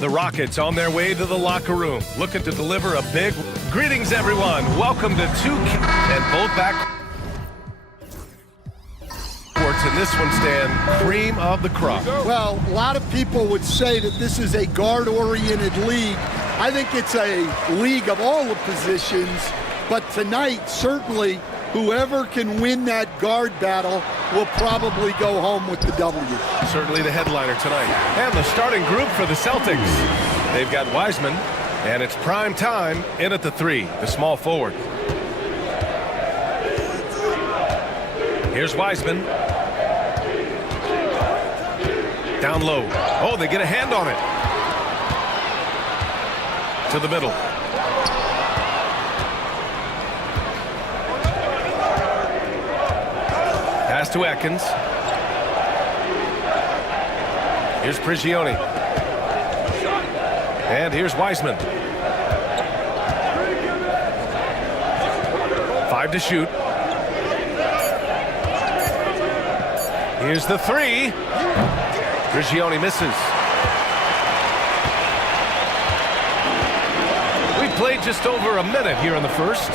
The Rockets on their way to the locker room, looking to deliver a big... Greetings, everyone. Welcome to and both back... And this one, Stan, cream of the crop. Well, a lot of people would say that this is a guard-oriented league. I think it's a league of all the positions, but tonight, certainly, whoever can win that guard battle will probably go home with the W. Certainly the headliner tonight. And the starting group for the Celtics. They've got Wiseman, and it's prime time in at the 3, the small forward. Here's Wiseman. Down low. Oh, they get a hand on it. To the middle. Pass to Atkins. Here's Prigioni. And here's Wiseman. 5 to shoot. Here's the 3. Prigioni misses. We've played just over a minute here in the first.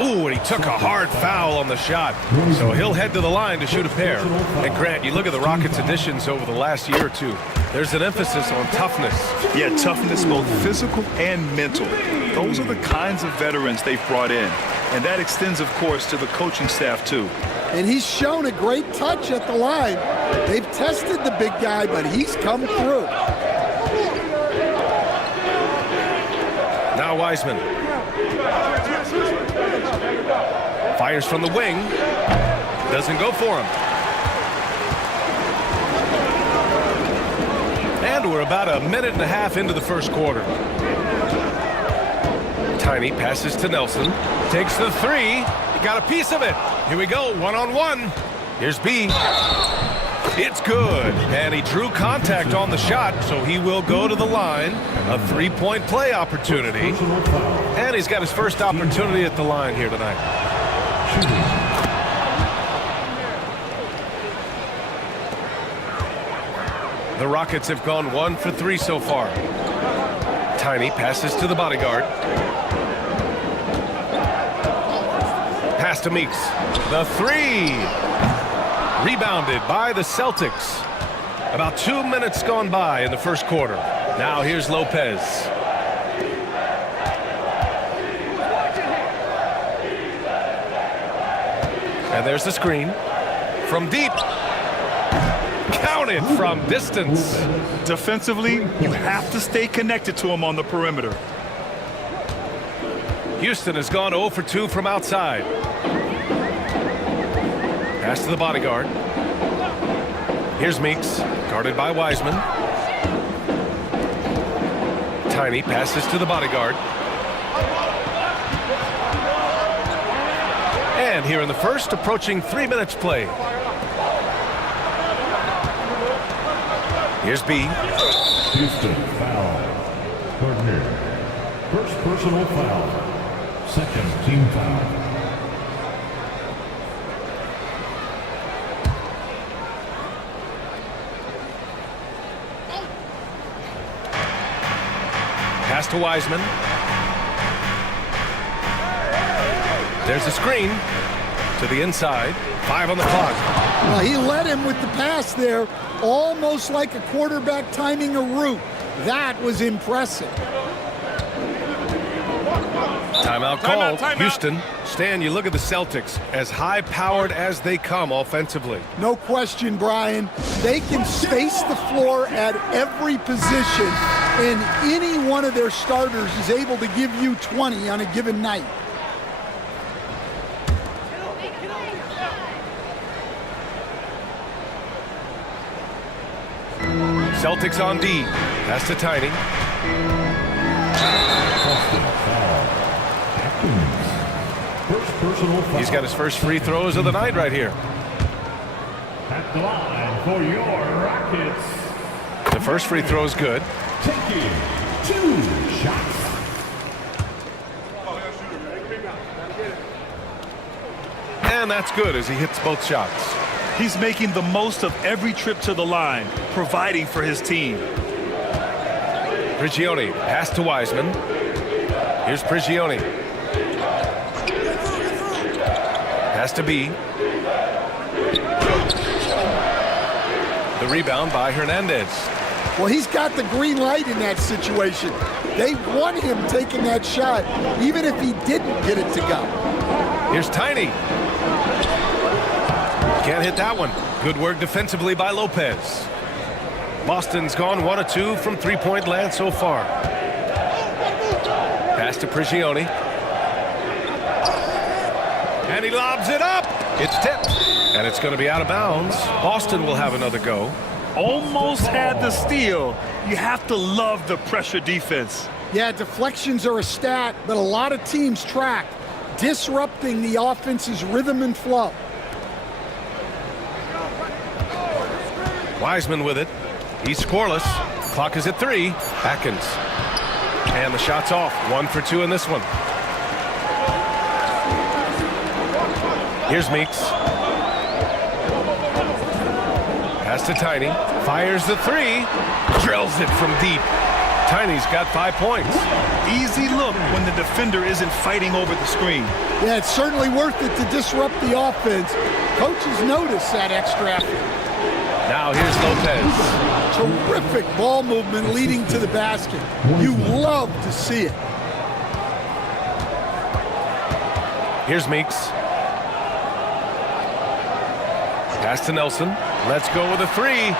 Ooh, and he took a hard foul on the shot. So he'll head to the line to shoot a pair. And Grant, you look at the Rockets' additions over the last year or two. There's an emphasis on toughness. Yeah, toughness, both physical and mental. Those are the kinds of veterans they've brought in. And that extends, of course, to the coaching staff, too. And he's shown a great touch at the line. They've tested the big guy, but he's come through. Now Wiseman. Fires from the wing. Doesn't go for him. And we're about a minute and a half into the first quarter. Tiny passes to Nelson. Takes the 3. He got a piece of it. Here we go, one-on-one. Here's B. It's good. And he drew contact on the shot, so he will go to the line. A 3-point play opportunity. And he's got his first opportunity at the line here tonight. The Rockets have gone 1 for 3 so far. Tiny passes to the bodyguard. Pass to Meeks. The 3. Rebounded by the Celtics. About 2 minutes gone by in the first quarter. Now here's Lopez. And there's the screen. From deep. Counted from distance. Defensively, you have to stay connected to him on the perimeter. Houston has gone 0 for 2 from outside. Pass to the bodyguard. Here's Meeks, guarded by Wiseman. Tiny passes to the bodyguard. And here in the first, approaching 3 minutes play. Here's B. Houston foul. Gardner. First personal foul. Second team foul. Pass to Wiseman. There's a screen to the inside. 5 on the clock. Well, he led him with the pass there, almost like a quarterback timing a route. That was impressive. Timeout called. Houston. Stan, you look at the Celtics, as high-powered as they come offensively. No question, Brian. They can space the floor at every position, and any one of their starters is able to give you 20 on a given night. Celtics on D. Pass to Tiny. First personal foul. He's got his first free throws of the night right here. At the line for your Rockets. The first free throw is good. Taking 2 shots. And that's good as he hits both shots. He's making the most of every trip to the line, providing for his team. Prigioni, pass to Wiseman. Here's Prigioni. Pass to B. The rebound by Hernandez. Well, he's got the green light in that situation. They want him taking that shot, even if he didn't get it to go. Here's Tiny. Can't hit that one. Good work defensively by Lopez. Boston's gone 1 of 2 from three-point land so far. Pass to Prigioni. And he lobs it up. It's tipped. And it's going to be out of bounds. Boston will have another go. Almost had the steal. You have to love the pressure defense. Yeah, deflections are a stat that a lot of teams track, disrupting the offense's rhythm and flow. Wiseman with it. He's scoreless. Clock is at 3. Atkins. And the shot's off. 1 for 2 in this one. Here's Meeks. Pass to Tiny. Fires the 3. Drills it from deep. Tiny's got 5 points. Easy look when the defender isn't fighting over the screen. Yeah, it's certainly worth it to disrupt the offense. Coaches notice that extra effort. Now here's Lopez. Terrific ball movement leading to the basket. You love to see it. Here's Meeks. Pass to Nelson. Let's go with a 3.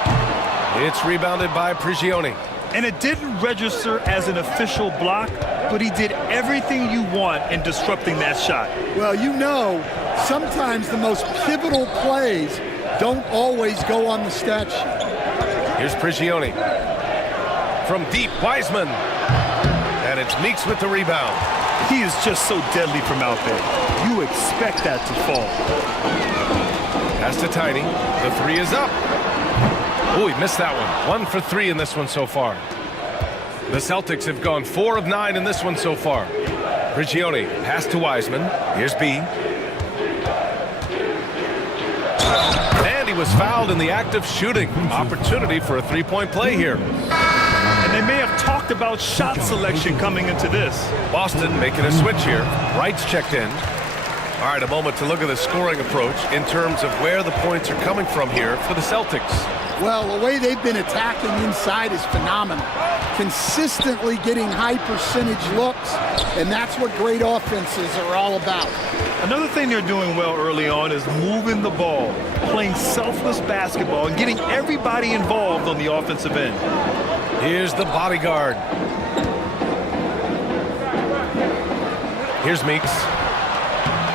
It's rebounded by Prigioni. And it didn't register as an official block, but he did everything you want in disrupting that shot. Well, you know, sometimes the most pivotal plays don't always go on the stat sheet. Here's Prigioni. From deep, Wiseman. And it's Meeks with the rebound. He is just so deadly from out there. You expect that to fall. Pass to Tiny. The 3 is up. Oh, he missed that one. 1 for 3 in this one so far. The Celtics have gone 4 of 9 in this one so far. Prigioni, pass to Wiseman. Here's B. And he was fouled in the act of shooting. Opportunity for a three-point play here. And they may have talked about shot selection coming into this. Boston making a switch here. Wright's checked in. All right, a moment to look at the scoring approach in terms of where the points are coming from here for the Celtics. Well, the way they've been attacking inside is phenomenal. Consistently getting high percentage looks, and that's what great offenses are all about. Another thing they're doing well early on is moving the ball, playing selfless basketball, and getting everybody involved on the offensive end. Here's the bodyguard. Here's Meeks.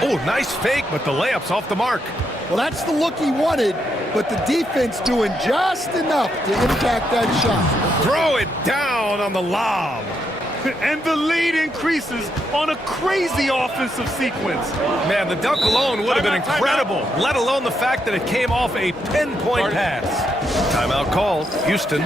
Oh, nice fake, but the layup's off the mark. Well, that's the look he wanted, but the defense doing just enough to impact that shot. Throw it down on the lob. And the lead increases on a crazy offensive sequence. Man, the dunk alone would have been incredible, let alone the fact that it came off a pinpoint pass. Timeout called. Houston.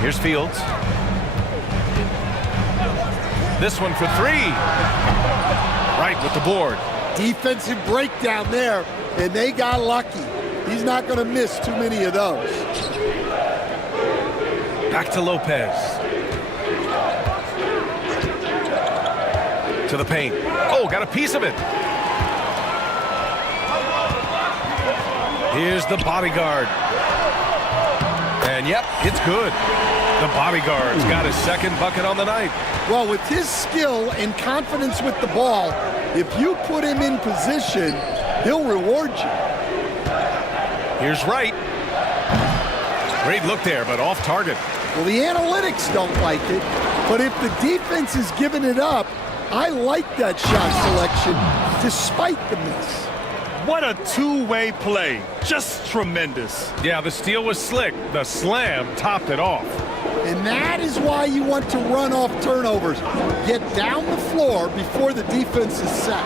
Here's Fields. This one for 3. Right with the board. Defensive breakdown there, and they got lucky. He's not going to miss too many of those. Back to Lopez. To the paint. Oh, got a piece of it. Here's the bodyguard. And yep, it's good. The bodyguard's got his second bucket on the night. Well, with his skill and confidence with the ball, if you put him in position, he'll reward you. Here's Wright. Great look there, but off target. Well, the analytics don't like it, but if the defense is giving it up, I like that shot selection despite the miss. What a two-way play. Just tremendous. Yeah, the steal was slick. The slam topped it off. And that is why you want to run off turnovers. Get down the floor before the defense is set.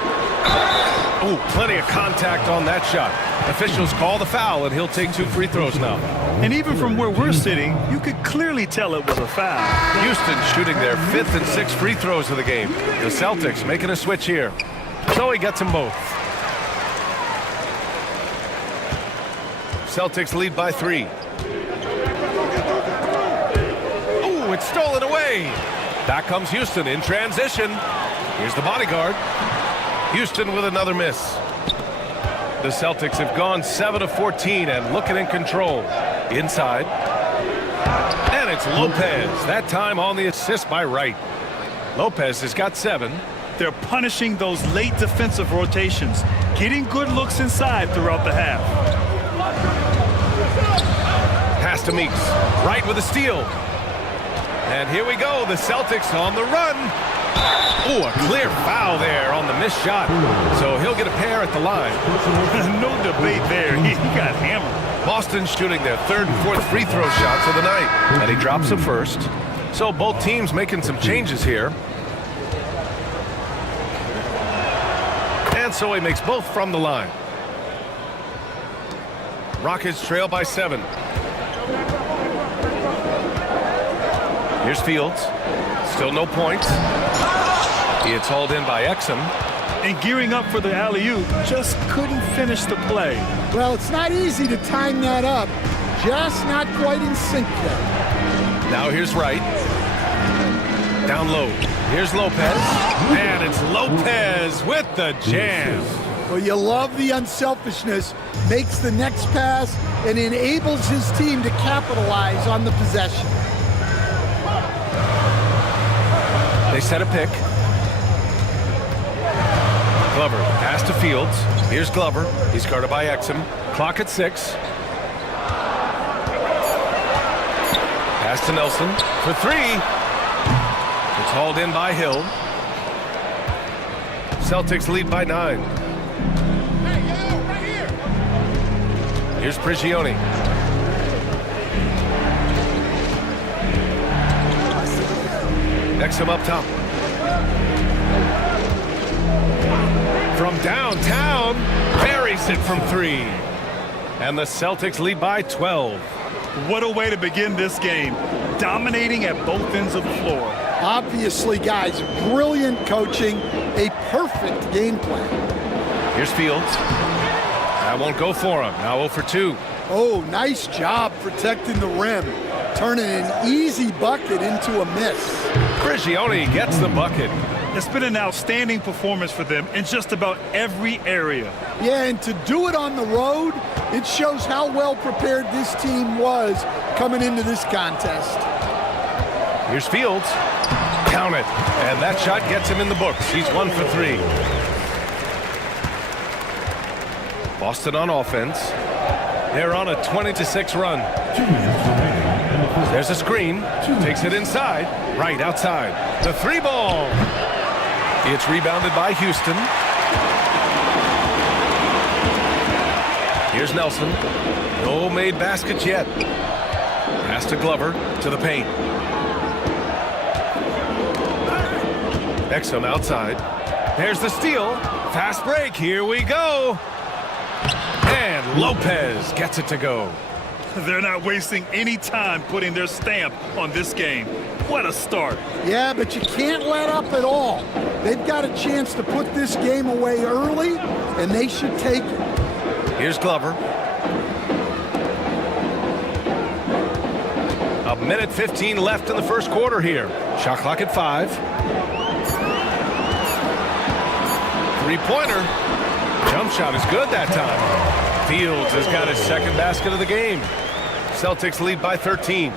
Ooh, plenty of contact on that shot. Officials call the foul, and he'll take 2 free throws now. And even from where we're sitting, you could clearly tell it was a foul. Houston shooting their 5th and 6th free throws of the game. The Celtics making a switch here. So he gets them both. Celtics lead by 3. Ooh, it's stolen away. Back comes Houston in transition. Here's the bodyguard. Houston with another miss. The Celtics have gone 7 of 14 and looking in control. Inside. And it's Lopez. That time on the assist by Wright. Lopez has got 7. They're punishing those late defensive rotations, getting good looks inside throughout the half. Pass to Meeks. Wright with a steal. And here we go. The Celtics on the run. Ooh, a clear foul there on the missed shot. So he'll get a pair at the line. No debate there. He got hammered. Boston shooting their 3rd and 4th free throw shots of the night. And he drops the first. So both teams making some changes here. And so he makes both from the line. Rockets trail by 7. Here's Fields. Still no points. It's hauled in by Exum. And gearing up for the alley-oop, just couldn't finish the play. Well, it's not easy to time that up. Just not quite in sync there. Now here's Wright. Down low. Here's Lopez. And it's Lopez with the jam. Well, you love the unselfishness. Makes the next pass and enables his team to capitalize on the possession. They set a pick. Glover, pass to Fields. Here's Glover. He's guarded by Exum. Clock at 6. Pass to Nelson for 3. It's hauled in by Hill. Celtics lead by 9. Here's Prigioni. Exum up top. From downtown, buries it from 3. And the Celtics lead by 12. What a way to begin this game. Dominating at both ends of the floor. Obviously, guys, brilliant coaching, a perfect game plan. Here's Fields. That won't go for him. Now 0 for 2. Oh, nice job protecting the rim. Turning an easy bucket into a miss. Prigioni gets the bucket. It's been an outstanding performance for them in just about every area. Yeah, and to do it on the road, it shows how well prepared this team was coming into this contest. Here's Fields. Count it. And that shot gets him in the books. He's 1 for 3. Boston on offense. They're on a 20-6 run. There's a screen. Takes it inside. Right outside. The 3-ball. It's rebounded by Houston. Here's Nelson. No made baskets yet. Pass to Glover to the paint. Exum outside. There's the steal. Fast break. Here we go. And Lopez gets it to go. They're not wasting any time putting their stamp on this game. What a start. Yeah, but you can't let up at all. They've got a chance to put this game away early, and they should take it. Here's Glover. A minute 15 left in the first quarter here. Shot clock at 5. Three-pointer. Jump shot is good that time. Fields has got his 2nd basket of the game. Celtics lead by 13.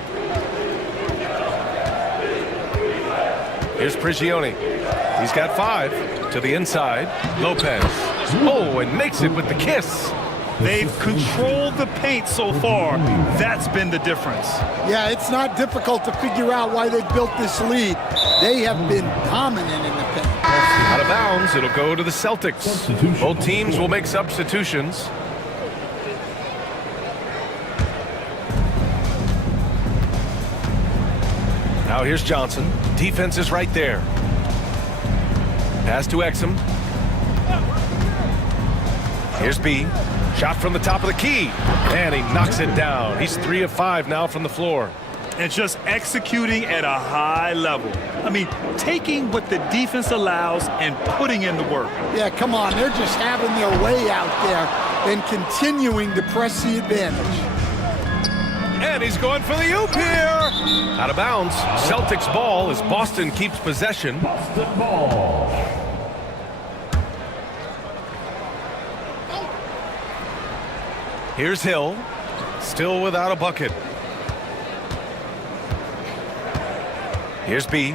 Here's Prigioni. He's got 5 to the inside. Lopez. Oh, and makes it with the kiss. They've controlled the paint so far. That's been the difference. Yeah, it's not difficult to figure out why they built this lead. They have been dominant in the paint. Out of bounds, it'll go to the Celtics. Both teams will make substitutions. Now here's Johnson. Defense is right there. Pass to Exum. Here's B. Shot from the top of the key. And he knocks it down. He's 3 of 5 now from the floor. And just executing at a high level. I mean, taking what the defense allows and putting in the work. Yeah, come on. They're just having their way out there and continuing to press the advantage. And he's going for the oop here. Out of bounds. Celtics ball as Boston keeps possession. Boston ball. Here's Hill. Still without a bucket. Here's B.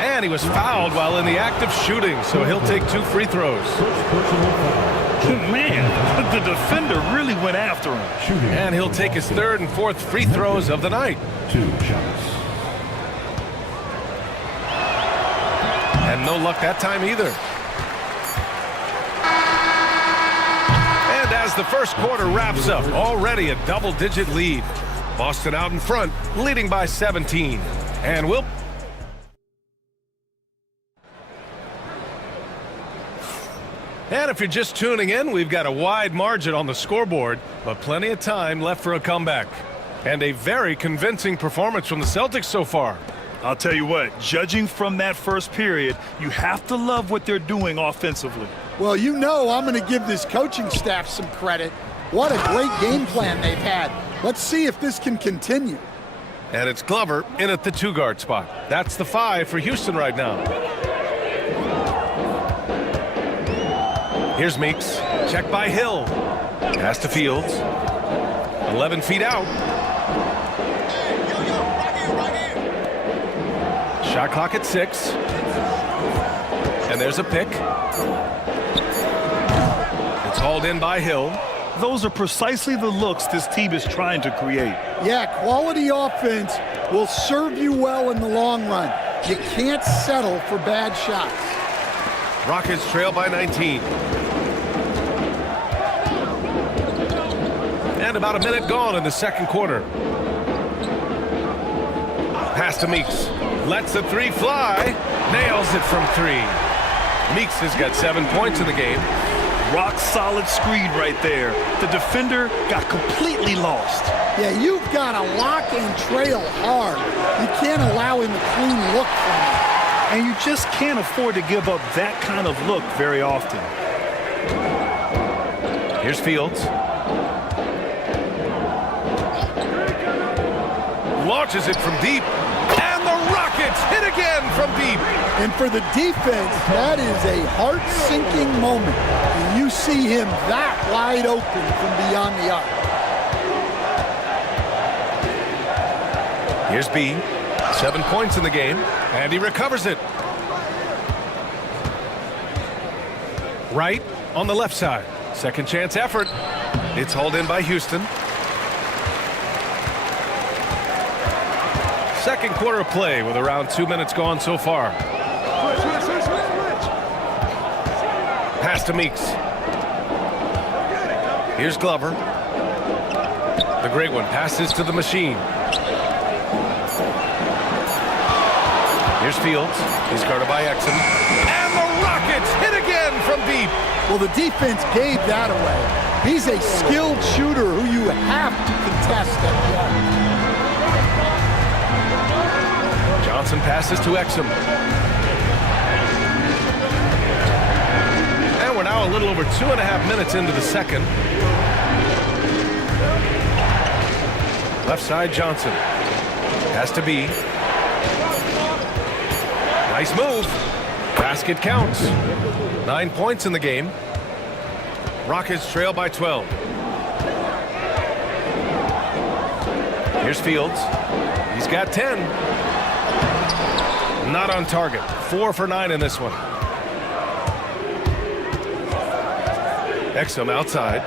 And he was fouled while in the act of shooting, so he'll take 2 free throws. Man, the defender really went after him. And he'll take his 3rd and 4th free throws of the night. 2 shots. And no luck that time either. And as the first quarter wraps up, already a double-digit lead. Boston out in front, leading by 17. And we'll... And if you're just tuning in, we've got a wide margin on the scoreboard, but plenty of time left for a comeback. And a very convincing performance from the Celtics so far. I'll tell you what, judging from that first period, you have to love what they're doing offensively. Well, you know I'm going to give this coaching staff some credit. What a great game plan they've had. Let's see if this can continue. And it's Glover in at the 2-guard spot. That's the 5 for Houston right now. Here's Meeks. Check by Hill. Pass to Fields. 11 feet out. Shot clock at 6. And there's a pick. It's hauled in by Hill. Those are precisely the looks this team is trying to create. Yeah, quality offense will serve you well in the long run. You can't settle for bad shots. Rockets trail by 19. And about a minute gone in the second quarter. Pass to Meeks. Lets the 3 fly. Nails it from 3. Meeks has got 7 points in the game. Rock solid screen right there. The defender got completely lost. Yeah, you've got to lock and trail hard. You can't allow him a clean look from you. And you just can't afford to give up that kind of look very often. Here's Fields. Launches it from deep. And the Rockets hit again from deep. And for the defense, that is a heart-sinking moment. And you see him that wide open from beyond the arc. Here's B. 7 points in the game. And he recovers it. Right on the left side. Second chance effort. It's hauled in by Houston. Second quarter of play with around 2 minutes gone so far. Pass to Meeks. Here's Glover. The great one passes to the machine. Here's Fields. He's guarded by Exum. And the Rockets hit again from deep. Well, the defense gave that away. He's a skilled shooter who you have to contest at the arc. Johnson passes to Exum. And we're now a little over 2.5 minutes into the second. Left side, Johnson. Has to be. Nice move. Basket counts. 9 points in the game. Rockets trail by 12. Here's Fields. He's got 10. Not on target. 4 for 9 in this one. Exum outside.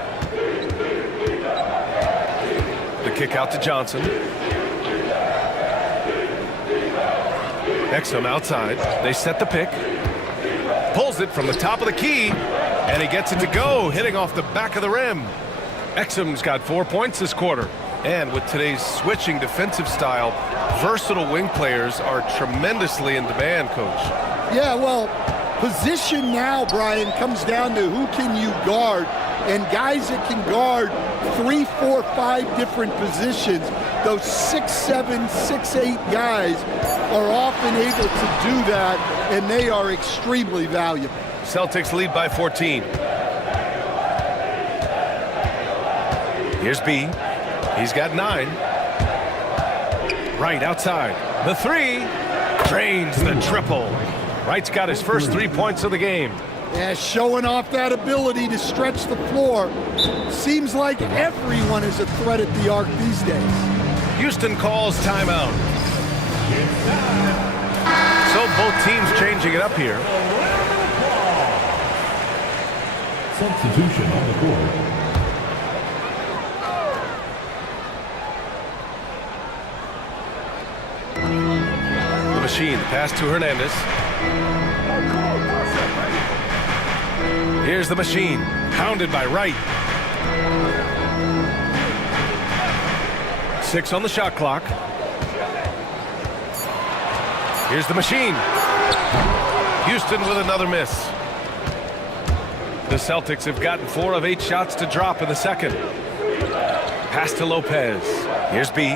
The kick out to Johnson. Exum outside. They set the pick. Pulls it from the top of the key. And he gets it to go, hitting off the back of the rim. Exum's got 4 points this quarter. And with today's switching defensive style, Versatile wing players are tremendously in demand, Coach. Yeah, well, position now, Brian, comes down to who can you guard, and guys that can guard 3, 4, 5 different positions. Those 6'7", 6'8" guys are often able to do that, and they are extremely valuable. Celtics lead by 14. Here's B. He's got 9. Wright outside. The 3. Drains the triple. Wright's got his first 3 points of the game. Yeah, showing off that ability to stretch the floor. Seems like everyone is a threat at the arc these days. Houston calls timeout. So both teams changing it up here. Substitution on the court. The machine, the pass to Hernandez. Here's the machine, pounded by Wright. 6 on the shot clock. Here's the machine. Houston with another miss. The Celtics have gotten 4 of 8 shots to drop in the second. Pass to Lopez. Here's B.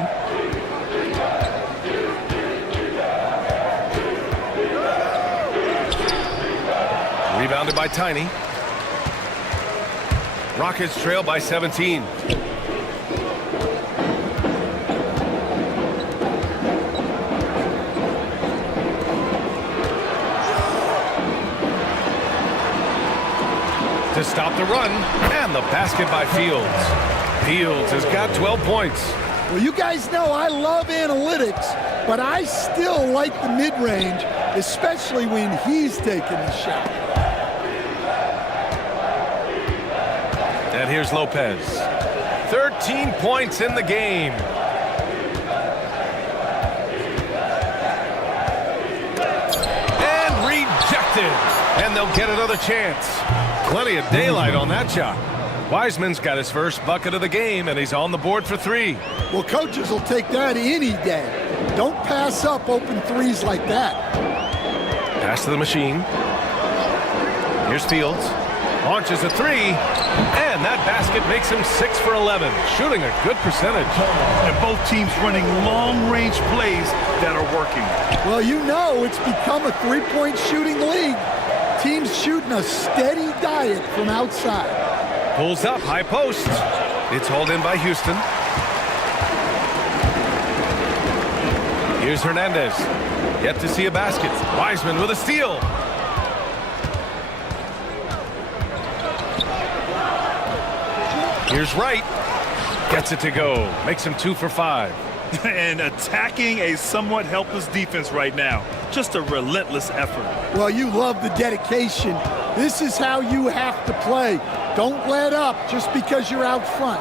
Rebounded by Tiny. Rockets trail by 17. To stop the run, and the basket by Fields. Fields has got 12 points. Well, you guys know I love analytics, but I still like the mid-range, especially when he's taking the shot. And here's Lopez. 13 points in the game. And rejected. And they'll get another chance. Plenty of daylight on that shot. Wiseman's got his first bucket of the game, and he's on the board for 3. Well, coaches will take that any day. Don't pass up open threes like that. Pass to the machine. Here's Fields. Launches a 3. And that basket makes him 6 for 11. Shooting a good percentage. And both teams running long-range plays that are working. Well, you know it's become a three-point shooting league. Teams shooting a steady diet from outside. Pulls up, high post. It's hauled in by Houston. Here's Hernandez. Yet to see a basket. Wiseman with a steal. Here's Wright. Gets it to go. Makes him 2 for 5. And attacking a somewhat helpless defense right now. Just a relentless effort. Well, you love the dedication. This is how you have to play. Don't let up just because you're out front.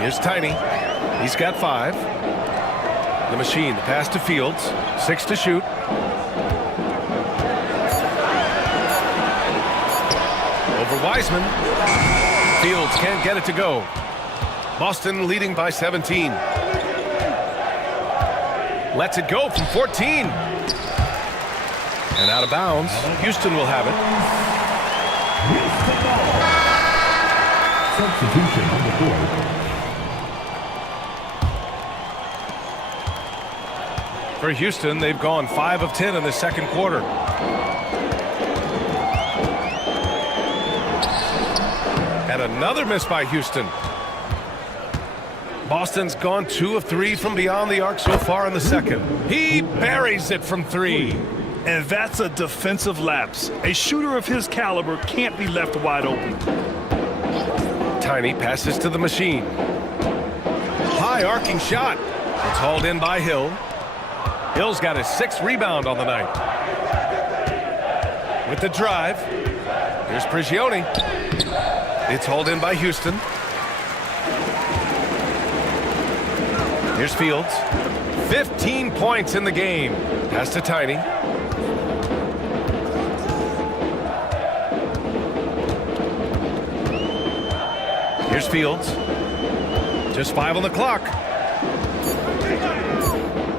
Here's Tiny. He's got 5. The machine, the pass to Fields. 6 to shoot. Over Wiseman. Fields can't get it to go. Boston leading by 17. Lets it go from 14. And out of bounds. Houston will have it. Substitution on the court. For Houston, they've gone 5 of 10 in the second quarter. And another miss by Houston. Boston's gone 2 of 3 from beyond the arc so far in the second. He buries it from 3. And that's a defensive lapse. A shooter of his caliber can't be left wide open. Tiny passes to the machine. High arcing shot. It's hauled in by Hill. Hill's got his 6th rebound on the night. With the drive. Here's Prigioni. It's hauled in by Houston. Here's Fields. 15 points in the game. Pass to Tiny. Here's Fields. Just 5 on the clock.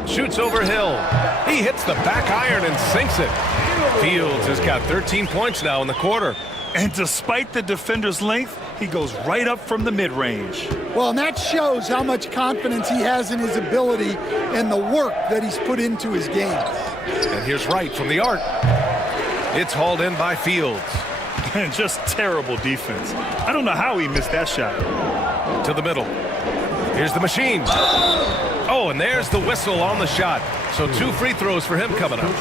Shoots over Hill. He hits the back iron and sinks it. Fields has got 13 points now in the quarter. And despite the defender's length, he goes right up from the mid-range. Well, and that shows how much confidence he has in his ability and the work that he's put into his game. And here's Wright from the arc. It's hauled in by Fields. And just terrible defense. I don't know how he missed that shot. To the middle. Here's the machine. Oh, and there's the whistle on the shot. So 2 free throws for him coming up.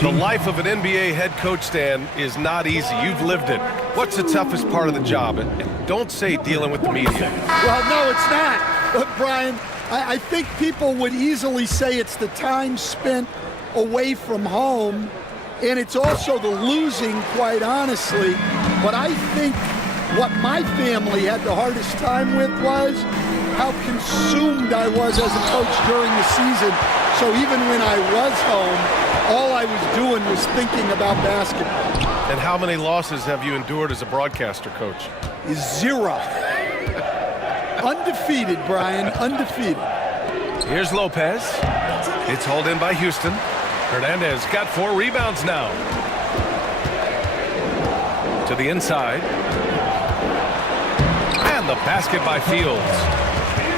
The life of an NBA head coach, Stan, is not easy. You've lived it. What's the toughest part of the job? And don't say dealing with the media. Well, no, it's not. But, Brian, I think people would easily say it's the time spent away from home, and it's also the losing, quite honestly. But I think what my family had the hardest time with was how consumed I was as a coach during the season. So even when I was home, all I was doing was thinking about basketball. And how many losses have you endured as a broadcaster, Coach? 0. Undefeated, Brian, undefeated. Here's Lopez. It's hauled in by Houston. Hernandez got 4 rebounds now. To the inside. And the basket by Fields.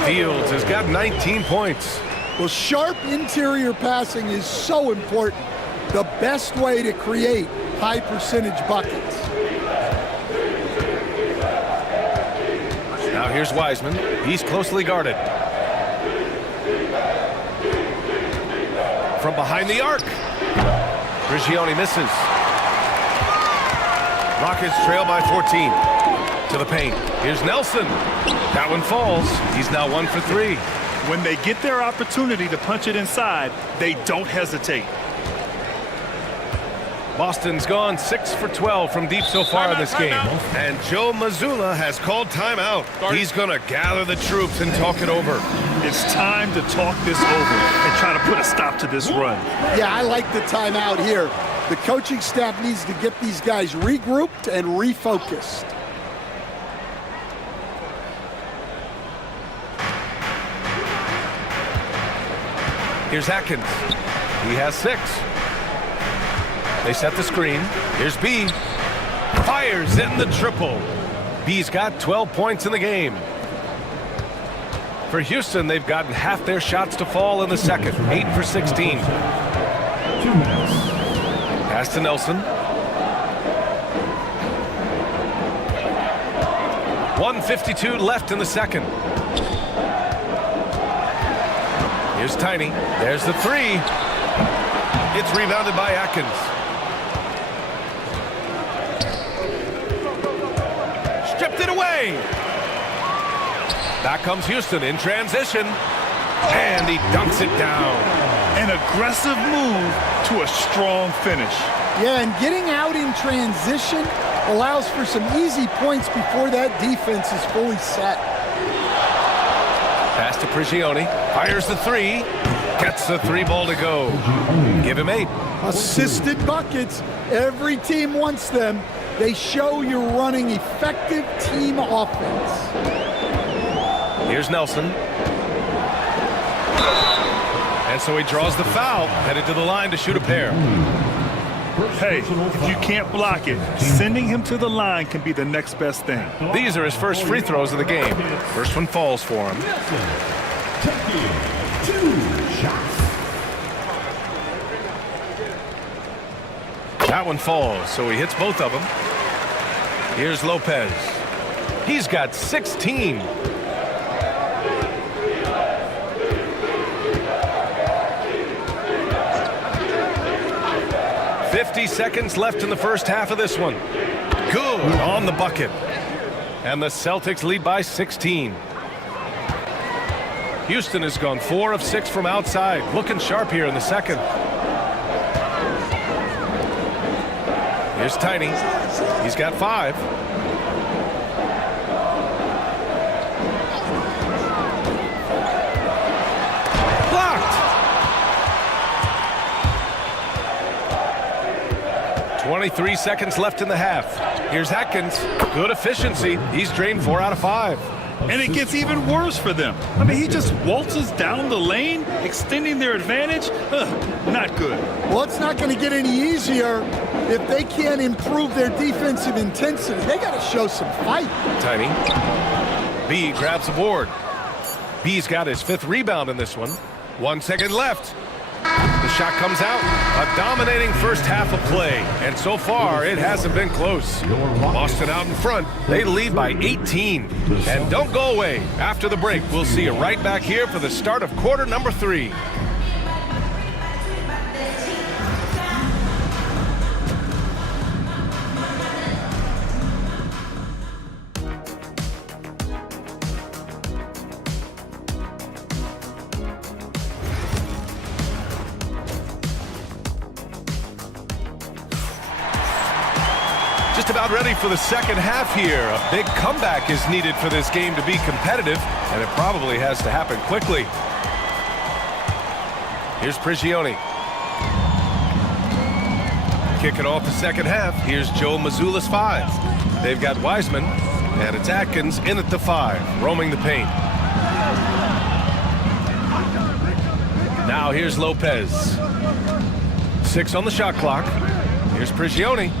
Fields has got 19 points. Well, sharp interior passing is so important. The best way to create high percentage buckets. Now here's Wiseman. He's closely guarded. From behind the arc. Prigioni misses. Rockets trail by 14. To the paint. Here's Nelson. That one falls. He's now 1 for 3. When they get their opportunity to punch it inside, they don't hesitate. Boston's gone 6 for 12 from deep so far in this game. And Joe Mazzulla has called timeout. He's going to gather the troops and talk it over. It's time to talk this over and try to put a stop to this run. Yeah, I like the timeout here. The coaching staff needs to get these guys regrouped and refocused. Here's Atkins. He has 6. They set the screen. Here's B. Fires in the triple. B's got 12 points in the game. For Houston, they've gotten half their shots to fall in the second. 8 for 16. 2 minutes. Pass to Nelson. 1:52 left in the second. Here's Tiny. There's the 3. It's rebounded by Atkins. Stripped it away. Back comes Houston in transition. And he dunks it down. An aggressive move to a strong finish. Yeah, and getting out in transition allows for some easy points before that defense is fully set. Pass to Prigioni. Fires the 3. Gets the 3 ball to go. Give him 8. Assisted buckets. Every team wants them. They show you're running effective team offense. Here's Nelson. And so he draws the foul. Headed to the line to shoot a pair. Hey, if you can't block it, sending him to the line can be the next best thing. These are his first free throws of the game. First one falls for him. Taking 2 shots. That one falls, so he hits both of them. Here's Lopez. He's got 16. Seconds left in the first half of this one. Good on the bucket. And the Celtics lead by 16. Houston has gone 4 of 6 from outside. Looking sharp here in the second. Here's Tiny. He's got 5. Blocked. 23 seconds left in the half. Here's Atkins. Good efficiency. He's drained 4 out of 5. And it gets even worse for them. I mean, he just waltzes down the lane, extending their advantage. Not good. Well, it's not going to get any easier if they can't improve their defensive intensity. They got to show some fight. Tiny. B grabs the board. B's got his 5th rebound in this one. 1 second left. The shot comes out. A dominating first half of play. And so far, it hasn't been close. Boston out in front. They lead by 18. And don't go away. After the break, we'll see you right back here for the start of quarter number 3. Just about ready for the second half here. A big comeback is needed for this game to be competitive, and it probably has to happen quickly. Here's Prigioni. Kicking off the second half. Here's Joe Mazzulla's 5. They've got Wiseman, and it's Atkins in at the 5, roaming the paint. Now here's Lopez. 6 on the shot clock. Here's Prigioni.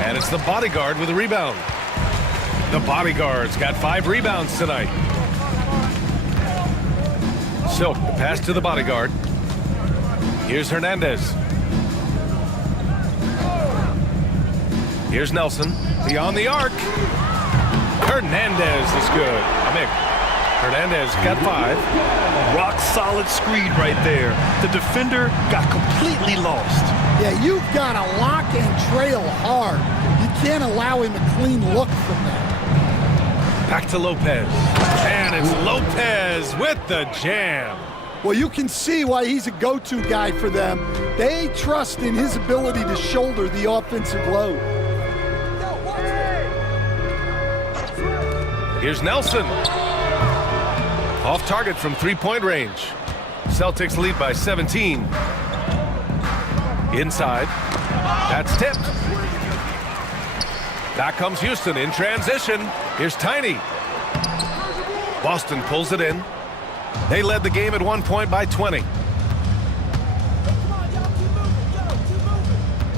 And it's the bodyguard with a rebound. The bodyguard's got 5 rebounds tonight. Silk, the pass to the bodyguard. Here's Hernandez. Here's Nelson, beyond the arc. Hernandez is good. Hernandez got 5. Rock solid screen right there. The defender got completely lost. Yeah, you've got to lock and trail hard. You can't allow him a clean look from there. Back to Lopez. And it's Lopez with the jam. Well, you can see why he's a go-to guy for them. They trust in his ability to shoulder the offensive load. Here's Nelson. Off target from 3-point range. Celtics lead by 17. Inside. That's tipped. Back comes Houston in transition. Here's Tiny. Boston pulls it in. They led the game at 1 point by 20.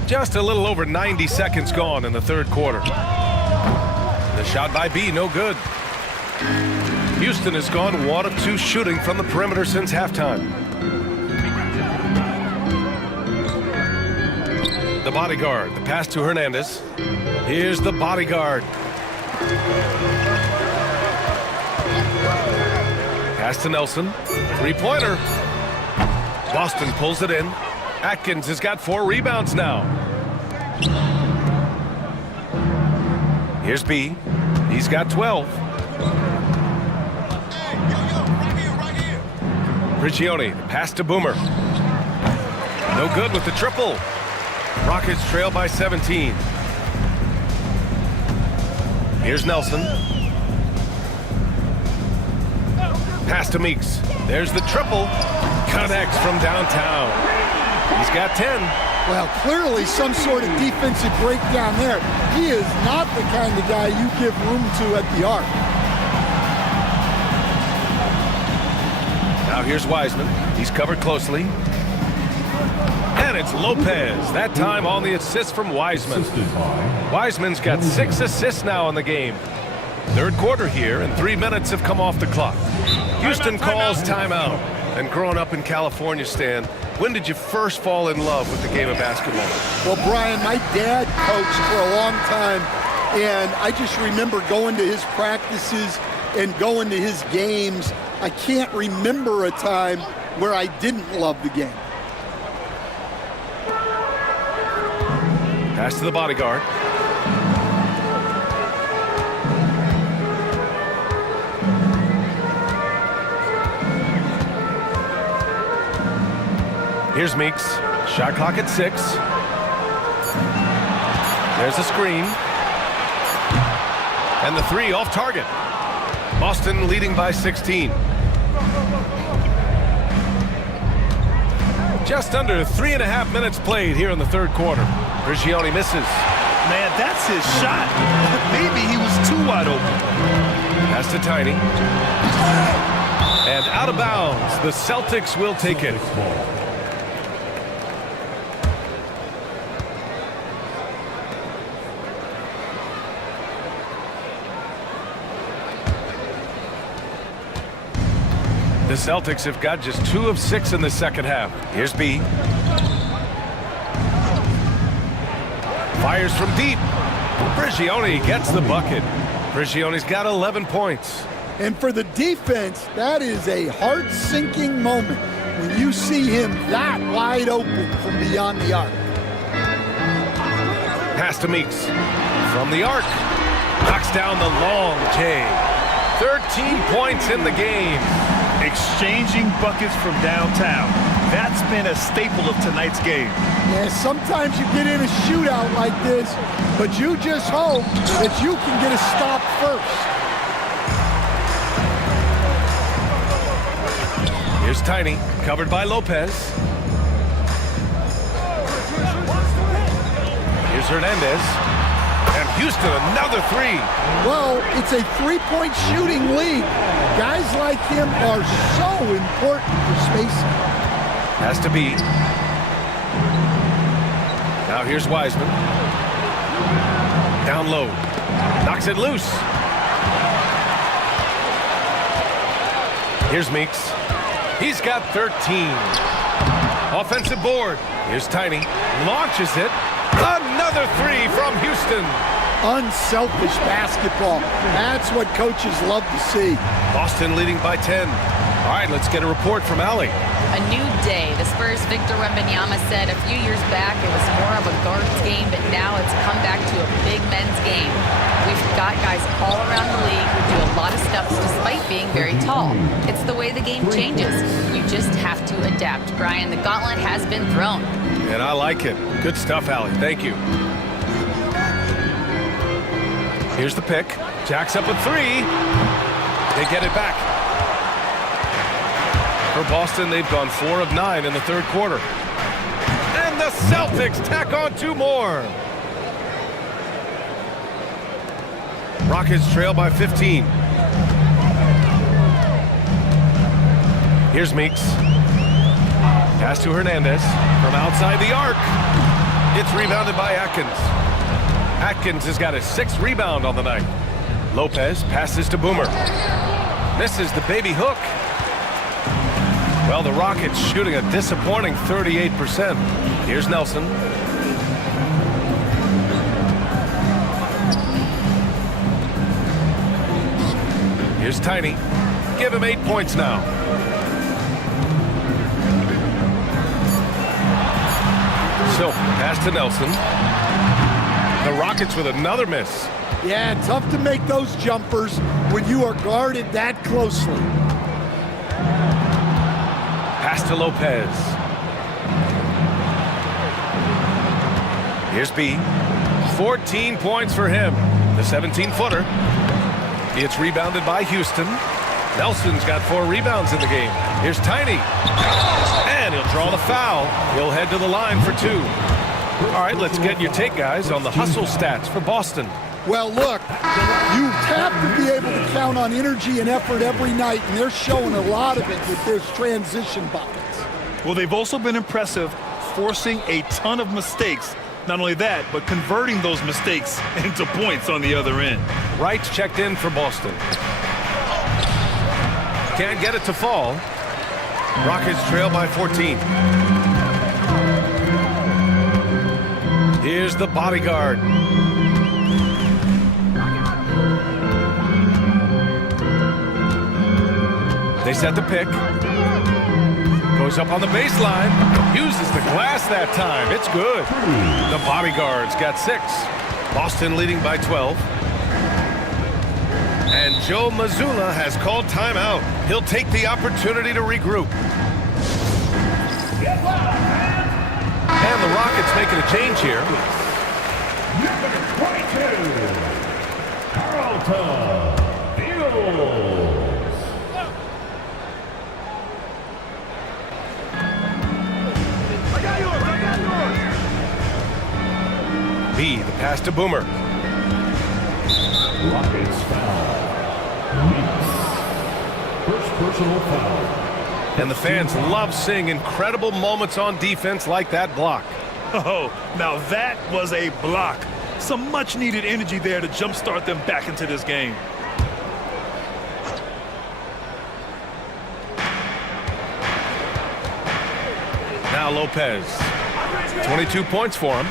Just a little over 90 seconds gone in the third quarter. The shot by B, no good. Houston has gone 1 of 2 shooting from the perimeter since halftime. The bodyguard, the pass to Hernandez. Here's the bodyguard. Pass to Nelson. 3-pointer. Boston pulls it in. Atkins has got 4 rebounds now. Here's B. He's got 12. Prigioni, the pass to Boomer. No good with the triple. Rockets trail by 17. Here's Nelson. Pass to Meeks. There's the triple. Connects from downtown. He's got 10. Well, clearly some sort of defensive breakdown there. He is not the kind of guy you give room to at the arc. Now here's Wiseman. He's covered closely. And it's Lopez. That time on the assist from Wiseman. Wiseman's got 6 assists now in the game. Third quarter here, and 3 minutes have come off the clock. Houston calls timeout. And growing up in California, Stan, when did you first fall in love with the game of basketball? Well, Brian, my dad coached for a long time, and I just remember going to his practices and going to his games. I can't remember a time where I didn't love the game. Pass to the bodyguard. Here's Meeks. Shot clock at 6. There's a screen. And the 3 off target. Boston leading by 16. Just under 3.5 minutes played here in the third quarter. Prigioni misses. Man, that's his shot. Maybe he was too wide open. Pass to Tiny. And out of bounds. The Celtics will take it. The Celtics have got just 2 of 6 in the second half. Here's B. Fires from deep. Prigioni gets the bucket. Prigioni's got 11 points. And for the defense, that is a heart-sinking moment when you see him that wide open from beyond the arc. Pass to Meeks. From the arc. Knocks down the long J. 13 points in the game. Exchanging buckets from downtown. That's been a staple of tonight's game. Yeah, sometimes you get in a shootout like this, but you just hope that you can get a stop first. Here's Tiny, covered by Lopez. Here's Hernandez. And Houston, another 3. Well, it's a three-point shooting league. Guys like him are so important for spacing. Has to be. Now here's Wiseman. Down low. Knocks it loose. Here's Meeks. He's got 13. Offensive board. Here's Tiny. Launches it. Another 3 from Houston. Unselfish basketball. That's what coaches love to see. Boston leading by 10. All right, let's get a report from Allie. A new day. The Spurs' Victor Wembanyama said a few years back it was more of a guards game, but now it's come back to a big men's game. We've got guys all around the league who do a lot of stuff despite being very tall. It's the way the game changes. You just have to adapt. Brian, the gauntlet has been thrown. And I like it. Good stuff, Allie. Thank you. Here's the pick. Jacks up a 3. They get it back. For Boston, they've gone 4 of 9 in the third quarter. And the Celtics tack on 2 more. Rockets trail by 15. Here's Meeks. Pass to Hernandez from outside the arc. It's rebounded by Atkins. Atkins has got his 6th rebound on the night. Lopez passes to Boomer. Misses the baby hook. Well, the Rockets shooting a disappointing 38%. Here's Nelson. Here's Tiny. Give him 8 points now. Silk, pass to Nelson. The Rockets with another miss. Yeah, tough to make those jumpers when you are guarded that closely. Pass to Lopez. Here's B. 14 points for him. The 17-footer. It's rebounded by Houston. Nelson's got 4 rebounds in the game. Here's Tiny. And he'll draw the foul. He'll head to the line for 2. All right, let's get your take, guys, on the hustle stats for Boston. Well, look, you have to be able to count on energy and effort every night, and they're showing a lot of it with their transition buckets. Well, they've also been impressive, forcing a ton of mistakes. Not only that, but converting those mistakes into points on the other end. Wright's checked in for Boston. Can't get it to fall. Rockets trail by 14. Here's the bodyguard. They set the pick. Goes up on the baseline. Uses the glass that time. It's good. The bodyguard's got 6. Boston leading by 12. And Joe Mazzulla has called timeout. He'll take the opportunity to regroup. And the Rockets making a change here. Number 22, Carlton Fields. I got yours. B, the pass to Boomer. Rockets foul. personal foul. And the fans love seeing incredible moments on defense like that block. Oh, now that was a block. Some much-needed energy there to jumpstart them back into this game. Now Lopez. 22 points for him.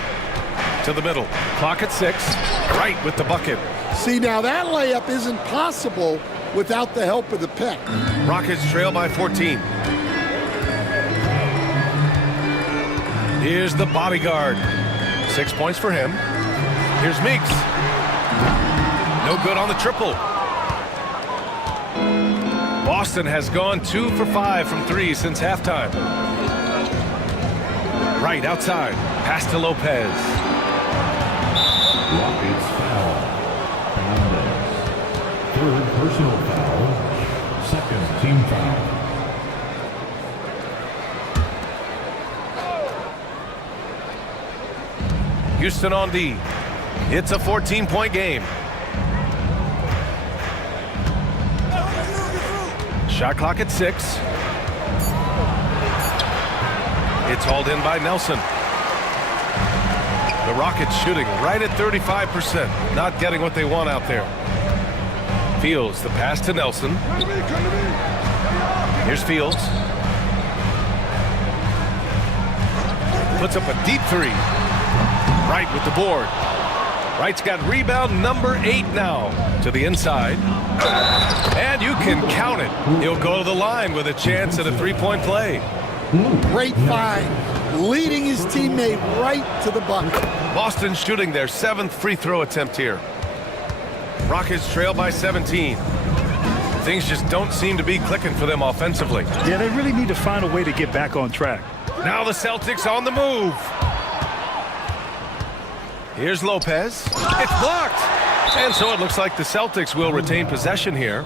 To the middle. Clock at 6. Right with the bucket. See, now that layup isn't possible without the help of the pick. Rockets trail by 14. Here's the bodyguard. 6 points for him. Here's Meeks. No good on the triple. Boston has gone 2 for 5 from 3 since halftime. Right outside. Pass to Lopez. Rockets foul. Fernandez. Third personal foul. Second team foul. Houston on D. It's a 14-point game. Shot clock at 6. It's hauled in by Nelson. The Rockets shooting right at 35%. Not getting what they want out there. Fields the pass to Nelson. Here's Fields. Puts up a deep 3. Wright with the board. Wright's got rebound number 8 now. To the inside. And you can count it. He'll go to the line with a chance at a 3-point play. Great find. Leading his teammate right to the bucket. Boston shooting their 7th free throw attempt here. Rockets trail by 17. Things just don't seem to be clicking for them offensively. Yeah, they really need to find a way to get back on track. Now the Celtics on the move. Here's Lopez. It's blocked. And so it looks like the Celtics will retain possession here.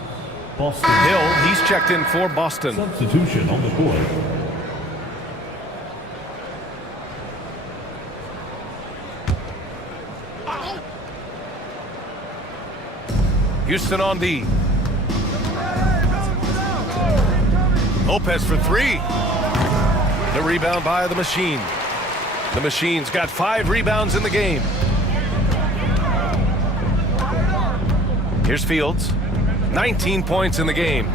Boston. Hill, he's checked in for Boston. Substitution on the court. Houston on D. Lopez for 3. The rebound by the Machine. The Machine's got 5 rebounds in the game. Here's Fields. 19 points in the game.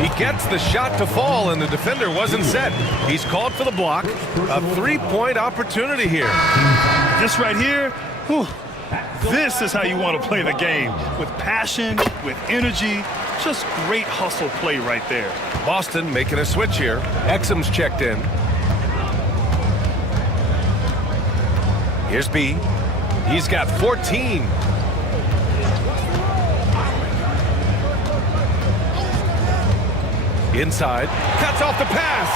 He gets the shot to fall, and the defender wasn't set. He's called for the block. A 3-point opportunity here. This right here, whew, this is how you want to play the game. With passion, with energy, just great hustle play right there. Boston making a switch here. Exum's checked in. Here's B. He's got 14. Inside. Cuts off the pass.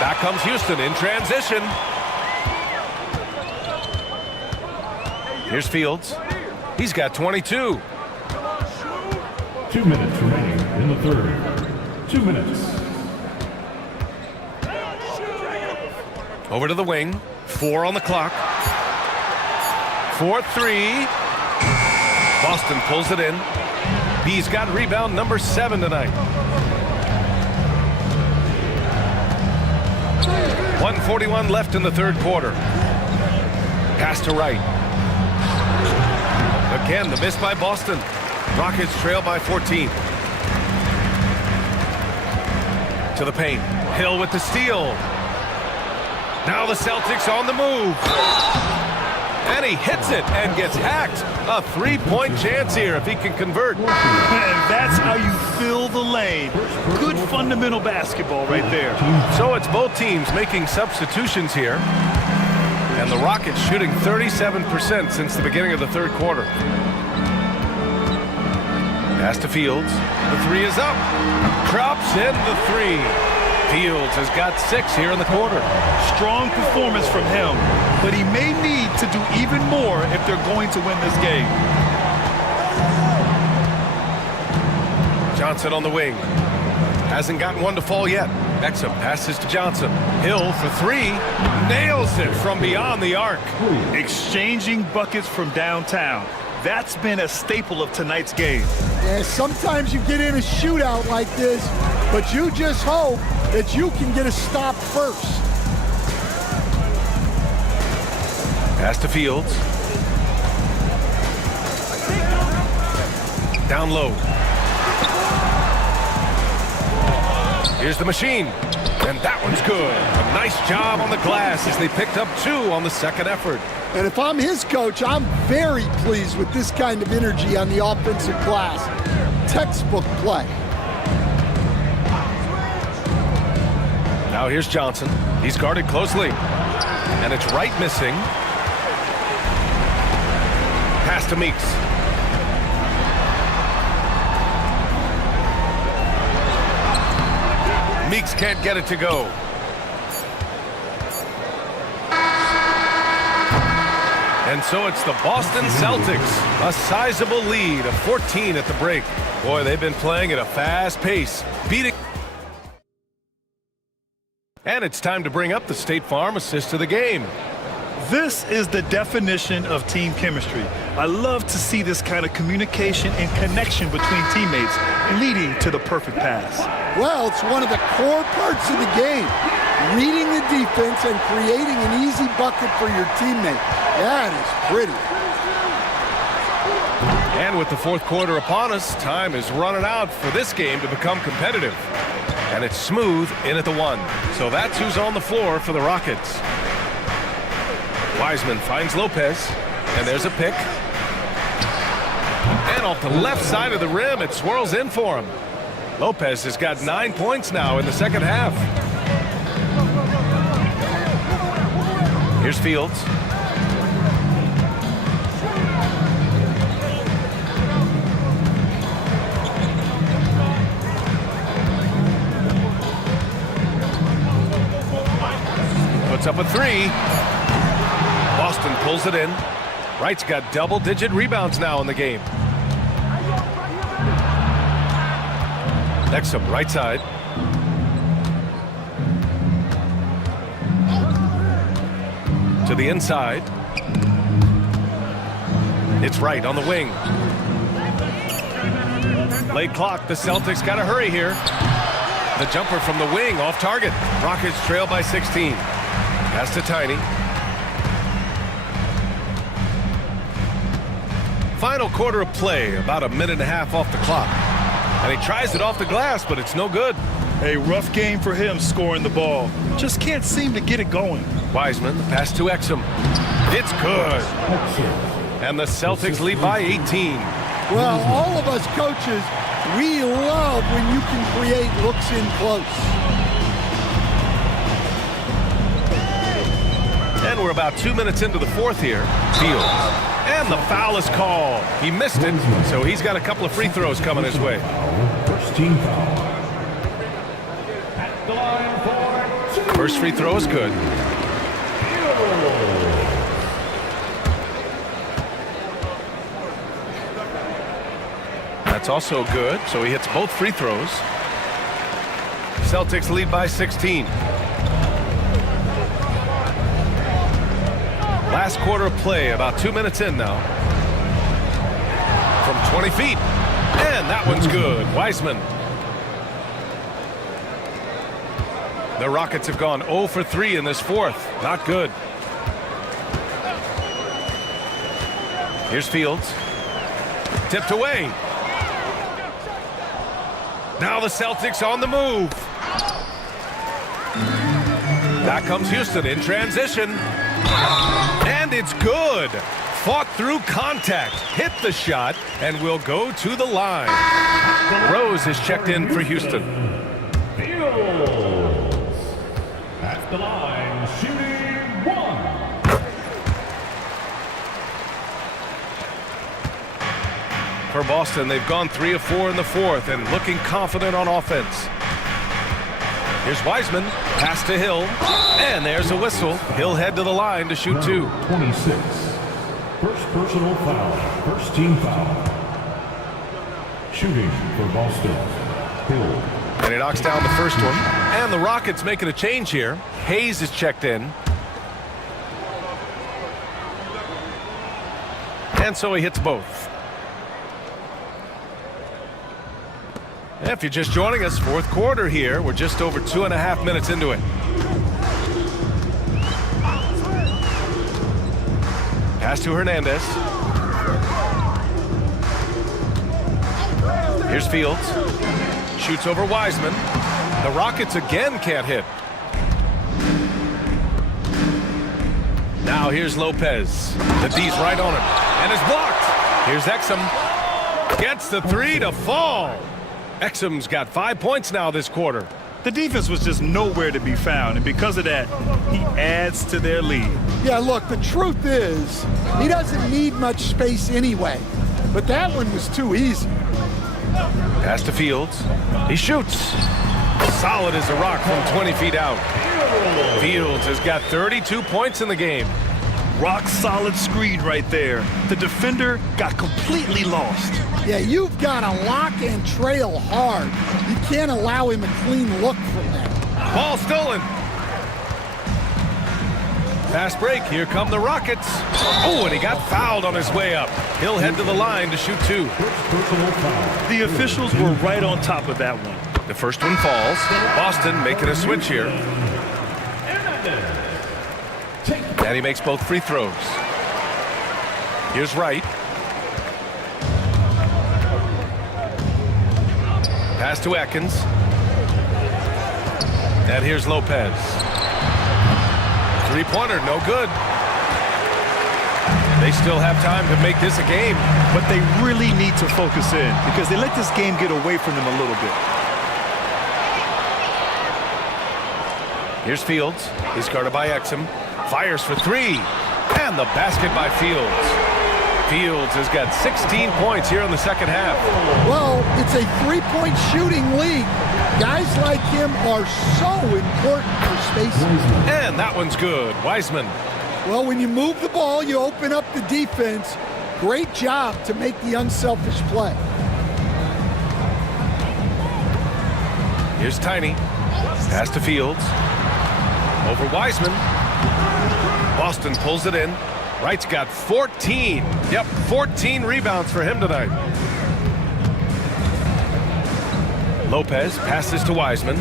Back comes Houston in transition. Here's Fields. He's got 22. 2 minutes remaining in the third. 2 minutes. Over to the wing. 4 on the clock. 4-3. Boston pulls it in. B's got rebound number 7 tonight. 1:41 left in the third quarter. Pass to Wright. Again, the miss by Boston. Rockets trail by 14. To the paint. Hill with the steal. Now the Celtics on the move. And he hits it and gets hacked. A 3-point chance here if he can convert. And that's how you fill the lane. Good fundamental basketball right there. So it's both teams making substitutions here. And the Rockets shooting 37% since the beginning of the third quarter. Pass to Fields. The 3 is up. Drops in the 3. Fields has got 6 here in the quarter. Strong performance from him, but he may need to do even more if they're going to win this game. Johnson on the wing. Hasn't gotten one to fall yet. Exum passes to Johnson. Hill for 3. Nails it from beyond the arc. Exchanging buckets from downtown. That's been a staple of tonight's game. Yeah, sometimes you get in a shootout like this, but you just hope that you can get a stop first. Pass to Fields. Down low. Here's the machine. And that one's good. A nice job on the glass as they picked up 2 on the second effort. And if I'm his coach, I'm very pleased with this kind of energy on the offensive glass. Textbook play. Now here's Johnson. He's guarded closely. And it's right missing. Pass to Meeks. Meeks can't get it to go. And so it's the Boston Celtics, a sizable lead of 14 at the break. Boy, they've been playing at a fast pace, beating. And it's time to bring up the State Farm assist of the game. This is the definition of team chemistry. I love to see this kind of communication and connection between teammates leading to the perfect pass. Well, it's one of the core parts of the game. Reading the defense and creating an easy bucket for your teammate. That is pretty. And with the fourth quarter upon us, time is running out for this game to become competitive. And it's Smooth in at the 1. So that's who's on the floor for the Rockets. Wiseman finds Lopez, and there's a pick. And off the left side of the rim, it swirls in for him. Lopez has got 9 points now in the second half. Here's Fields. Puts up a 3. Boston pulls it in. Wright's got double-digit rebounds now in the game. Exum, right side. To the inside. It's Wright on the wing. Late clock, the Celtics got to hurry here. The jumper from the wing off target. Rockets trail by 16. Pass to Tiny. Final quarter of play, about a minute and a half off the clock. And he tries it off the glass, but it's no good. A rough game for him scoring the ball. Just can't seem to get it going. Wiseman, the pass to Exum. It's good. And the Celtics lead by 18. Well, all of us coaches, we love when you can create looks in close. And we're about 2 minutes into the fourth here. Fields. And the foul is called. He missed it, so he's got a couple of free throws coming his way. First team foul. At the line for 2. First free throw is good. That's also good, so he hits both free throws. Celtics lead by 16. Last quarter of play, about 2 minutes in now. From 20 feet. And that one's good. Wiseman. The Rockets have gone 0 for 3 in this fourth. Not good. Here's Fields. Tipped away. Now the Celtics on the move. Back comes Houston in transition. And it's good. Fought through contact, hit the shot, and will go to the line. Rose is checked in for Houston. Fields. At the line, shooting 1. For Boston, they've gone 3 of 4 in the fourth and looking confident on offense. Here's Wiseman, pass to Hill, and there's a whistle. He'll head to the line to shoot 2. 26. First personal foul. First team foul. Shooting for Boston. Hill. And he knocks down the first one. And the Rockets making a change here. Hayes is checked in. And so he hits both. If you're just joining us, fourth quarter here. We're just over 2.5 minutes into it. Pass to Hernandez. Here's Fields. Shoots over Wiseman. The Rockets again can't hit. Now here's Lopez. The D's right on him. And it's blocked. Here's Exum. Gets the three to fall. Exum's got 5 points now this quarter. The defense was just nowhere to be found, and because of that, he adds to their lead. Yeah, look, the truth is, he doesn't need much space anyway. But that one was too easy. Pass to Fields. He shoots. Solid as a rock from 20 feet out. Fields has got 32 points in the game. Rock solid screen right there. The defender got completely lost. Yeah, you've got to lock and trail hard. You can't allow him a clean look from that. Ball stolen. Fast break. Here come the Rockets. Oh, and he got fouled on his way up. He'll head to the line to shoot two. The officials were right on top of that one. The first one falls. Boston making a switch here. And he makes both free throws. Here's Wright. Pass to Atkins. And here's Lopez. Three-pointer, no good. They still have time to make this a game. But they really need to focus in because they let this game get away from them a little bit. Here's Fields. He's guarded by Exum. Fires for three. And the basket by Fields. Fields has got 16 points here in the second half. Well, it's a three-point shooting league. Guys like him are so important for spacing. And that one's good. Wiseman. Well, when you move the ball, you open up the defense. Great job to make the unselfish play. Here's Tiny. Pass to Fields. Over Wiseman. Boston pulls it in. Wright's got 14. Yep, 14 rebounds for him tonight. Lopez passes to Wiseman.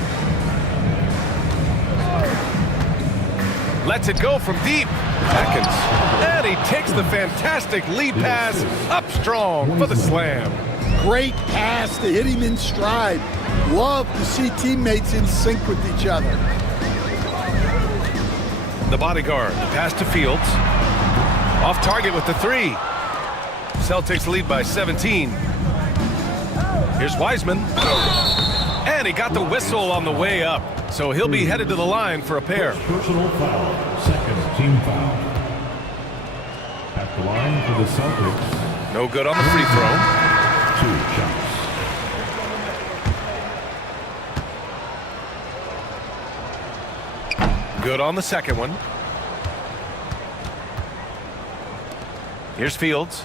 Lets it go from deep. Atkins. And he takes the fantastic lead pass up strong for the slam. Great pass to hit him in stride. Love to see teammates in sync with each other. The bodyguard. The pass to Fields. Off target with the three. Celtics lead by 17. Here's Wiseman. And he got the whistle on the way up. So he'll be headed to the line for a pair. Personal foul. Second team foul. At the line for the Celtics. No good on the free throw. 2 shots. Good on the second one. Here's Fields.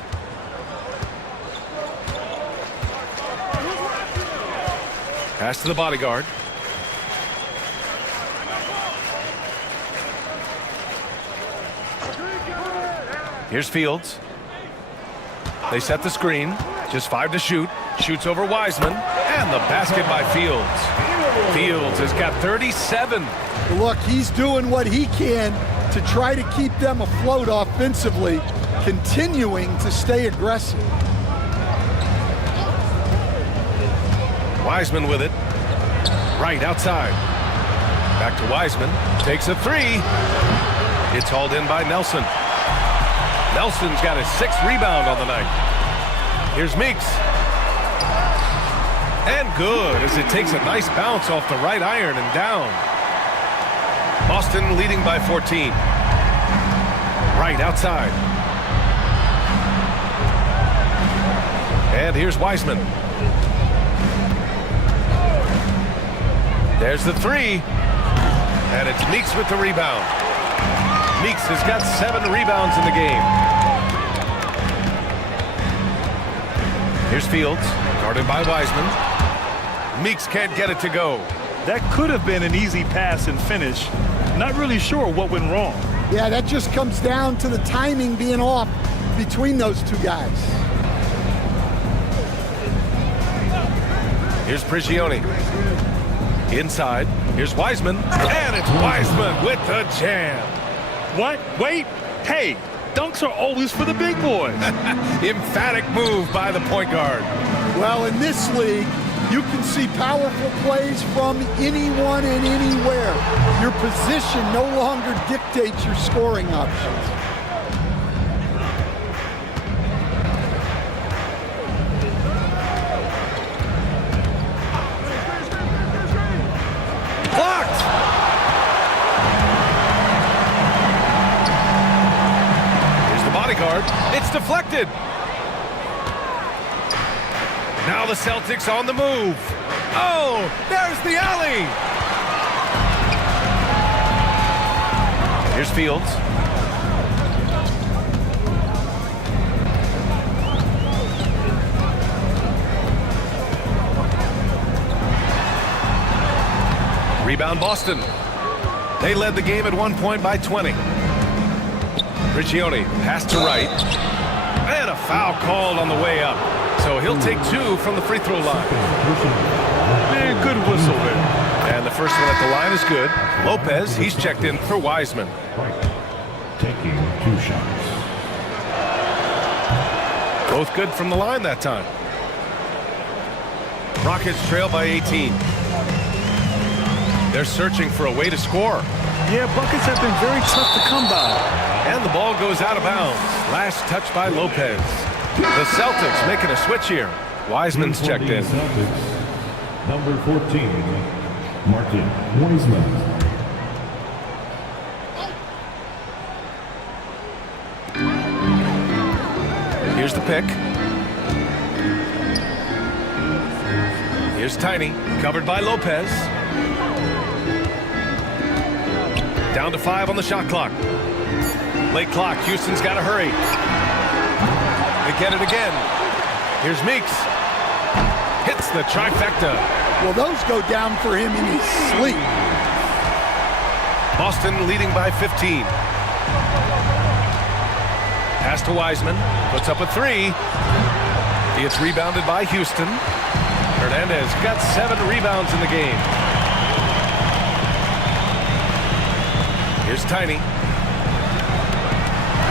Pass to the bodyguard. Here's Fields. They set the screen. Just 5 to shoot. Shoots over Wiseman. And the basket by Fields. Fields has got 37. Look, he's doing what he can to try to keep them afloat offensively, continuing to stay aggressive. Wiseman with it. Right outside. Back to Wiseman. Takes a three. It's hauled in by Nelson. Nelson's got his 6th rebound on the night. Here's Meeks. And good as it takes a nice bounce off the right iron and down. Boston leading by 14. Right outside. And here's Wiseman. There's the three. And it's Meeks with the rebound. Meeks has got 7 rebounds in the game. Here's Fields, guarded by Wiseman. Meeks can't get it to go. That could have been an easy pass and finish. Not really sure what went wrong. Yeah, that just comes down to the timing being off between those two guys. Here's Prigioni. Inside. Here's Wiseman. And it's Wiseman with the jam. What? Wait. Hey, dunks are always for the big boys. Emphatic move by the point guard. Well, in this league, you can see powerful plays from anyone and anywhere. Your position no longer dictates your scoring options. Blocked! Here's the bodyguard. It's deflected. Now the Celtics on the move. Oh, there's the alley. Here's Fields. Rebound Boston. They led the game at one point by 20. Prigioni pass to right. And a foul called on the way up. So he'll take 2 from the free throw line. Man, good whistle there. And the first one at the line is good. Lopez, he's checked in for Wiseman. Taking 2 shots. Both good from the line that time. Rockets trail by 18. They're searching for a way to score. Yeah, buckets have been very tough to come by. And the ball goes out of bounds. Last touch by Lopez. The Celtics making a switch here. Wiseman's checked in. Celtics, number 14, Martin Wiseman. Here's the pick. Here's Tiny, covered by Lopez. Down to 5 on the shot clock. Late clock, Houston's got to hurry. They get it again. Here's Meeks. Hits the trifecta. Well, those go down for him in his sleep. Boston leading by 15. Pass to Wiseman. Puts up a 3. It's rebounded by Houston. Hernandez got 7 rebounds in the game. Here's Tiny.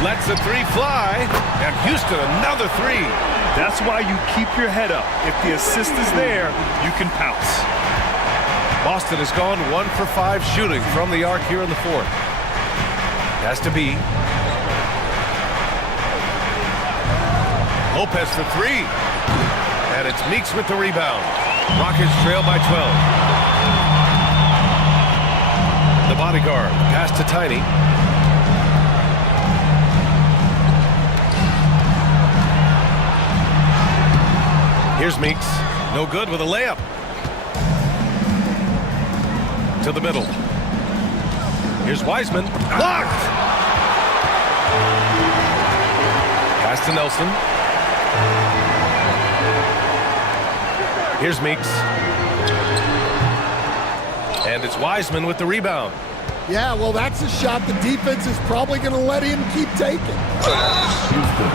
Lets the 3 fly. And Houston another 3. That's why you keep your head up. If the assist is there, you can pounce. Boston has gone 1 for 5 shooting from the arc here in the 4th. Has to be. Lopez for 3. And it's Meeks with the rebound. Rockets trail by 12. The bodyguard pass to Tiny. Here's Meeks. No good with a layup. To the middle. Here's Wiseman. Blocked! Pass to Nelson. Here's Meeks. And it's Wiseman with the rebound. Yeah, well, that's a shot the defense is probably going to let him keep taking. Houston.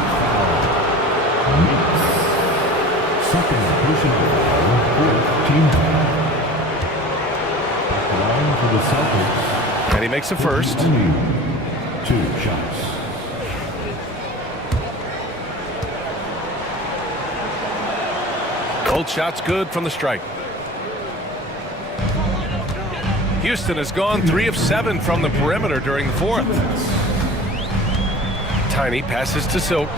Meeks. Second personal foul, 4th team foul. At the line for the Celtics. And he makes a first. Only 2 shots. Both shots good from the strike. Houston has gone 3 of 7 from the perimeter during the 4th. Tiny passes to Silk.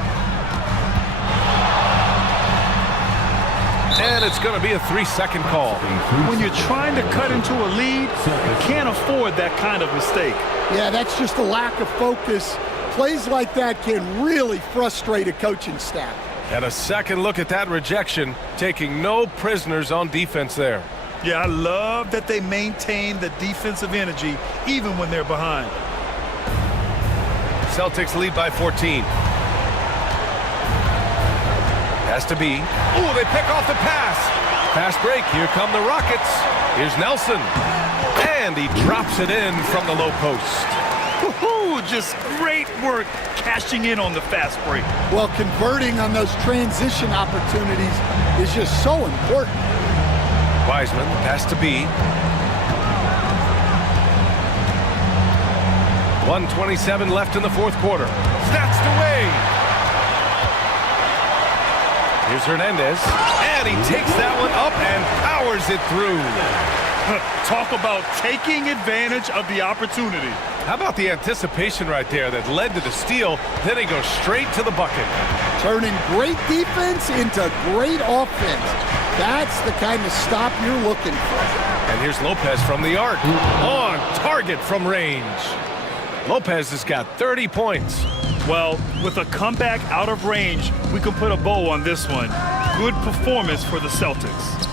And it's going to be a 3-second call. When you're trying to cut into a lead, you can't afford that kind of mistake. Yeah, that's just a lack of focus. Plays like that can really frustrate a coaching staff. And a second look at that rejection, taking no prisoners on defense there. Yeah, I love that they maintain the defensive energy even when they're behind. Celtics lead by 14. Has to be. Oh, they pick off the pass. Fast break. Here come the Rockets. Here's Nelson. And he drops it in from the low post. Woohoo! just great work cashing in on the fast break. Well, converting on those transition opportunities is just so important. Wiseman, pass to B. 1:27 left in the fourth quarter. Snatched away. Here's Hernandez, and he takes that one up and powers it through. Talk about taking advantage of the opportunity. How about the anticipation right there that led to the steal? Then he goes straight to the bucket. Turning great defense into great offense. That's the kind of stop you're looking for. And here's Lopez from the arc. On target from range. Lopez has got 30 points. Well, with a comeback out of range, we can put a bow on this one. Good performance for the Celtics.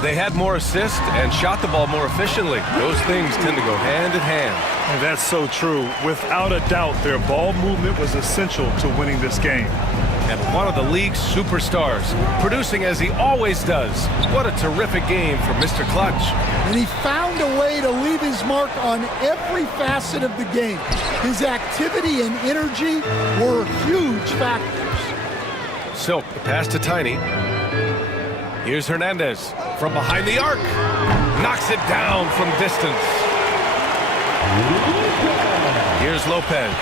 They had more assists and shot the ball more efficiently. Those things tend to go hand in hand. And that's so true. Without a doubt, their ball movement was essential to winning this game. And one of the league's superstars, producing as he always does. What a terrific game for Mr. Clutch. And he found a way to leave his mark on every facet of the game. His activity and energy were huge factors. Silk, the pass to Tiny. Here's Hernandez from behind the arc. Knocks it down from distance. Here's Lopez.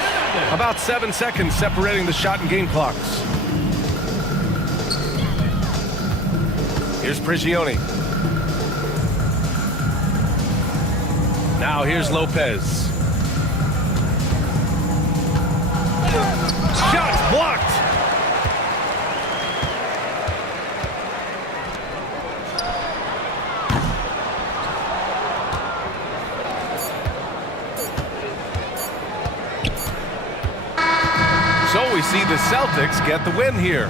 About 7 seconds separating the shot and game clocks. Here's Prigioni. Now here's Lopez. Shot blocked. So we see the Celtics get the win here.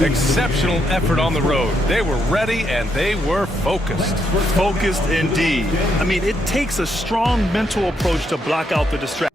Exceptional effort on the road. They were ready and they were focused. Focused indeed. I mean, it takes a strong mental approach to block out the distraction.